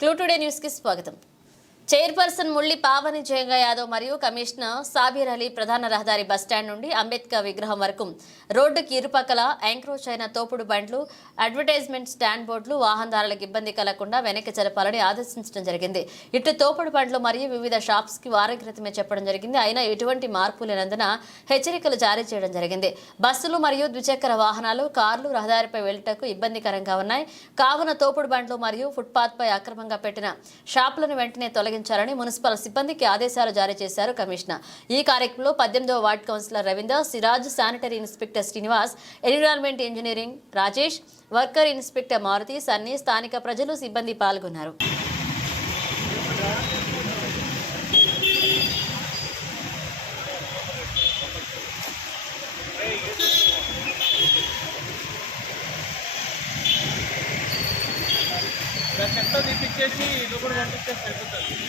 Clue today news కి స్వాగతం. Chairperson ముల్లి Pavani జయంగా Yadav మరియు కమిషనర్ సాబీర్ అలీ ప్రధాన రహదారి బస్టాండ్ నుండి అంబేద్కర్ విగ్రహం వరకు రోడ్డుకి ఇరుపక్కల ఎంక్రోచ్ అయిన తోపుడు బండ్లు, అడ్వర్టైజ్మెంట్ స్టాండ్ బోర్డులు వాహనదారులకు ఇబ్బంది కలగకుండా వెనక్కి జరపాలని ఆదేశించడం జరిగింది. ఇటు తోపుడు బండ్లు మరియు వివిధ షాప్స్ కి వారం క్రితమే చెప్పడం జరిగింది. అయినా ఎటువంటి మార్పు లేనందున హెచ్చరికలు జారీ చేయడం జరిగింది. బస్సులు మరియు ద్విచక్ర వాహనాలు, కార్లు రహదారిపై వెళ్లటకు ఇబ్బందికరంగా ఉన్నాయి. కావున తోపుడు బండ్లు మరియు ఫుట్పాత్ పై అక్రమంగా పెట్టిన షాపులను వెంటనే తొలగించాలని మున్సిపల్ సిబ్బందికి ఆదేశాలు జారీ చేశారు కమిషనర్. ఈ కార్యక్రమంలో 18వ ward councillor Ravinder, Siraj, sanitary inspector Srinivas, environment engineering Rajesh, worker inspector Maruthi, Sunny, స్థానిక ప్రజలు, సిబ్బంది పాల్గొన్నారు. చెత్త తీపిచ్చేసి లోపల పంపిస్తే సరిపోతుంది.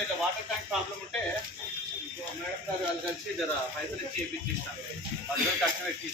ఇట్లా వాటర్ ట్యాంక్ ప్రాబ్లం ఉంటే మేడం గారు వాళ్ళు కలిసి జర పైసలు ఇచ్చి ఇప్పించిస్తాను. 10 రోజులు కష్టం పెట్టి